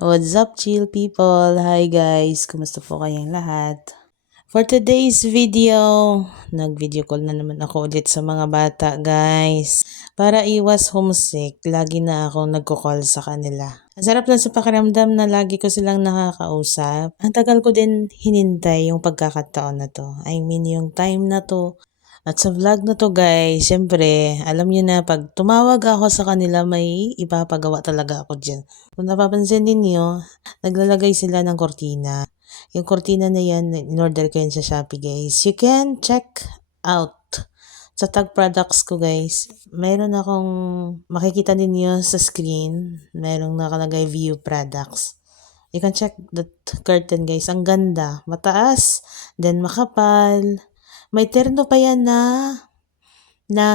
What's up, chill people? Hi guys, kumusta po kayong lahat? For today's video, nag-video call na naman ako ulit sa mga bata guys. Para iwas homesick, lagi na ako nagko-call sa kanila. Ang sarap lang sa pakiramdam na lagi ko silang nakakausap. Ang tagal ko din hinintay yung pagkakataon na to. I mean yung time na to. At sa vlog na to guys, syempre, alam niyo na pag tumawag ako sa kanila may ipapagawa talaga ako dyan. Kung napapansin ninyo, naglalagay sila ng kortina. Yung kortina na yan, in-order ko yan sa Shopee guys. You can check out sa tag products ko guys. Mayroon akong makikita ninyo sa screen. Mayroong nakalagay view products. You can check that curtain guys. Ang ganda. Mataas. Then makapal. May terno pa yan na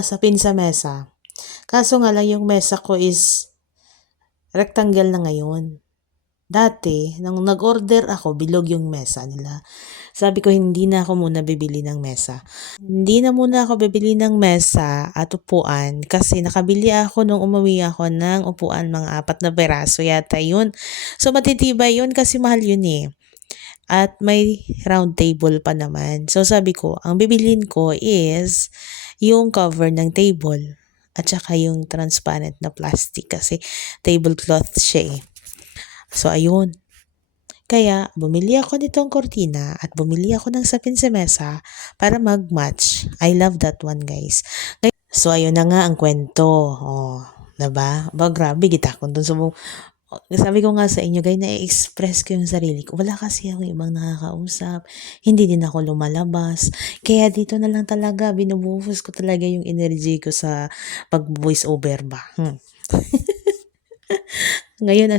sapin sa mesa. Kaso nga lang yung mesa ko is rectangle na ngayon. Dati, nung nag-order ako, bilog yung mesa nila. Sabi ko, hindi na ako muna bibili ng mesa. Hindi na muna ako bibili ng mesa at upuan kasi nakabili ako nung umuwi ako ng upuan, mga 4 na peraso yata yun. So, matitibay yun kasi mahal yun eh. At may round table pa naman. So sabi ko, ang bibilin ko is yung cover ng table. At saka yung transparent na plastic kasi tablecloth siya eh. So ayun. Kaya bumili ako nitong kortina at bumili ako ng sapin sa mesa para mag-match. I love that one guys. So ayun na nga ang kwento. Oh, diba? Ba, grabe kita kung dun sa sabi ko nga sa inyo, guys, na-express ko yung sarili ko. Wala kasi ako ibang nakakausap. Hindi din ako lumalabas. Kaya dito na lang talaga, binubuhos ko talaga yung energy ko sa pag-voice over ba. Ngayon,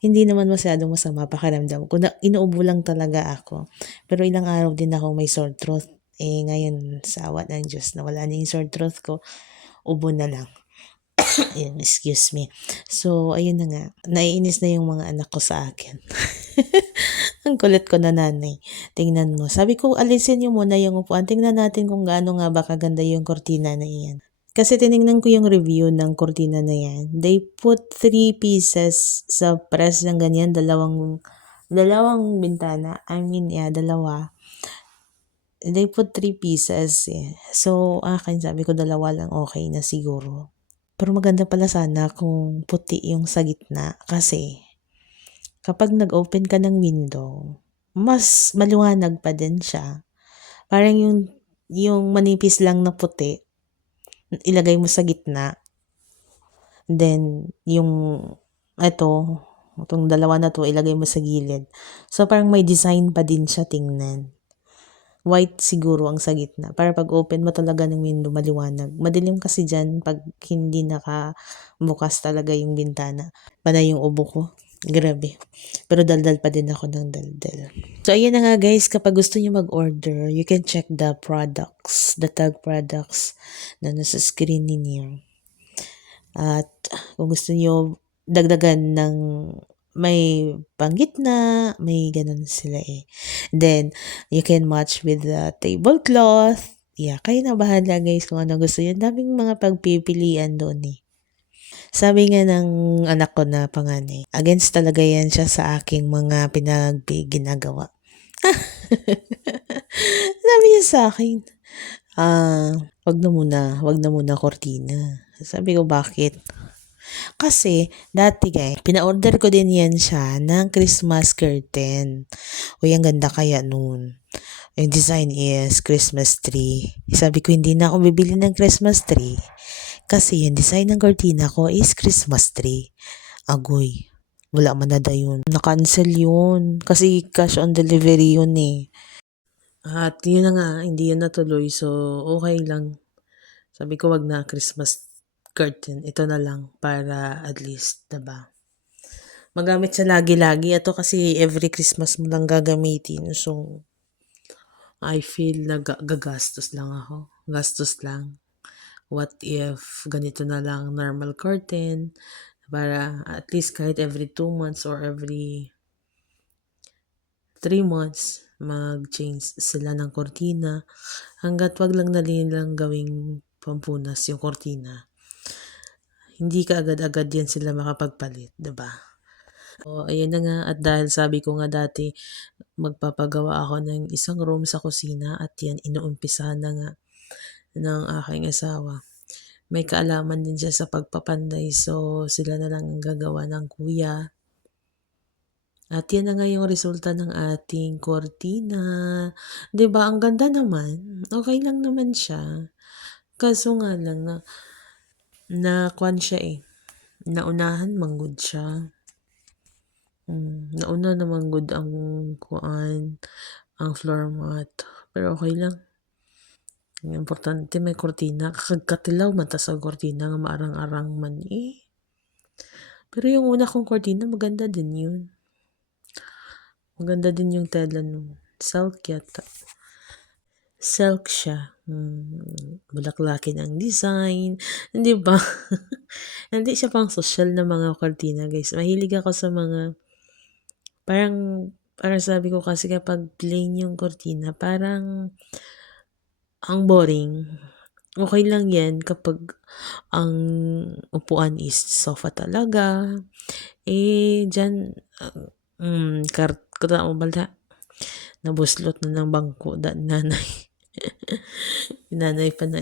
hindi naman masyadong masama pakiramdam ko. Inuubo lang talaga ako. Pero ilang araw din ako may sore throat. Ngayon, sa awa ng Diyos, nawala na yung sore throat ko. Ubo na lang. Ayun, excuse me. So, ayun na nga. Naiinis na yung mga anak ko sa akin. Ang kulit ko na nanay. Tingnan mo. Sabi ko, alisin niyo muna yung upuan. Tingnan natin kung gaano nga ba kaganda yung kortina na iyan. Kasi tinignan ko yung review ng kortina na yan. They put 3 pieces sa press ng ganyan. Dalawang bintana. I mean, yeah, dalawa. They put 3 pieces. Eh. So, akin sabi ko dalawa lang okay na siguro. Pero maganda pala sana kung puti yung sa gitna kasi kapag nag-open ka ng window, mas maliwanag pa din siya. Parang yung manipis lang na puti, ilagay mo sa gitna. Then, itong dalawa na to, ilagay mo sa gilid. So, parang may design pa din siya tingnan. White siguro ang sa gitna. Para pag open mo talaga ng window, maliwanag. Madilim kasi dyan pag hindi nakabukas talaga yung bintana. Panay yung ubo ko. Grabe. Pero daldal pa din ako ng daldal. So, ayan na nga guys. Kapag gusto nyo mag-order, you can check the products, the tag products na nasa screen ninyo. At kung gusto nyo dagdagan ng may panggitna, may ganun sila eh. Then, you can match with the tablecloth. Yeah, kayo na bahala guys kung ano gusto nyo. Daming mga pagpipilian doon eh. Sabi nga ng anak ko na panganay, against talaga yan siya sa aking mga ginagawa. Sabi niya sa akin, wag na muna kortina. Sabi ko, bakit? Kasi, dati guys, pina-order ko din yan siya ng Christmas curtain. Uy, ang ganda kaya nun. Yung design is Christmas tree. Sabi ko, hindi na ako bibili ng Christmas tree. Kasi yung design ng cortina ko is Christmas tree. Agoy. Wala manada yun. Na-cancel yun. Kasi cash on delivery yun eh. At yun na nga, hindi yun natuloy. So, okay lang. Sabi ko, wag na Christmas curtain. Ito na lang para at least, diba? Magamit siya lagi-lagi. Ito kasi every Christmas mo lang gagamitin. So, I feel na gagastos lang ako. Gastos lang. What if ganito na lang normal curtain para at least kahit every 2 months or every 3 months mag-change sila ng kortina hanggat wag lang nilang gawing pampunas yung kortina. Hindi ka agad-agad yan sila makapagpalit, 'di ba? So, ayun na nga at dahil sabi ko nga dati magpapagawa ako ng isang room sa kusina at yan inuumpisahan na nga ng aking asawa. May kaalaman din siya sa pagpapanday so sila na lang ang gagawa ng kuya. At yan na nga yung resulta ng ating kortina. 'Di ba ang ganda naman? Okey lang naman siya. Kaso nga lang nakuwan siya, naunahan manggod siya. Nauna na manggod ang kuan, ang floor mat. Pero okey lang. Ang importante may kortina. Katilaw man ta sa kortina nga maarang-arang man, Pero yung una kong kortina maganda din yun. Maganda din yung tela nun. Silk yata. Silk siya. Bulaklakin ang design, 'di ba? Hindi siya pang sosyal na mga kortina, guys. Mahilig ako sa mga parang parang sabi ko kasi kapag plain yung kortina, parang ang boring. Okey lang 'yan kapag ang upuan is sofa talaga, diyan, bala nabuslot na ng bangko nanay. Nanay pa na,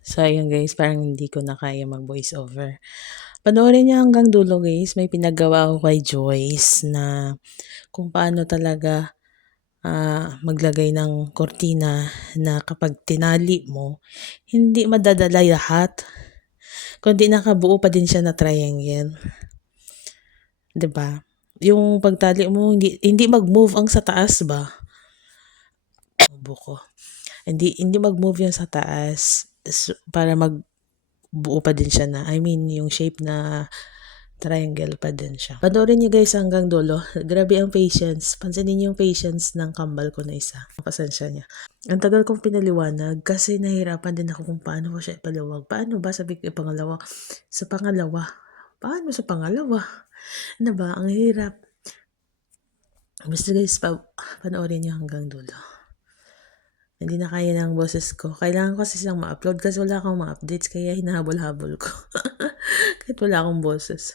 So ayun guys, parang hindi ko na kaya mag-voice over. Panoorin niyo hanggang dulo guys, may pinagawa ako kay Joyce na kung paano talaga maglagay ng kortina na kapag tinali mo, hindi madadala lahat, kundi nakabuo pa din siya na triangle. 'Di ba? Yung pagtali mo hindi mag-move ang sa taas ba? Buko. Hindi mag-move yung sa taas para magbuo pa din siya na, I mean yung shape na triangle pa din siya. Panoorin niyo guys hanggang dulo. Grabe ang patience. Pansinin niyo yung patience ng kambal ko na isa. Pasensya niya. Ang tagal kong pinaliwanag kasi nahirapan din ako kung paano ko siya ipaliwag. Paano ba sabi ko pangalawa? Sa pangalawa. Paano sa pangalawa? Ano ba? Ang hirap. Basta guys, panoorin niyo hanggang dulo. Hindi na kaya ng boses ko. Kailangan ko kasi siyang ma-upload kasi wala akong ma-updates kaya hinahabol-habol ko. Kahit wala akong boses.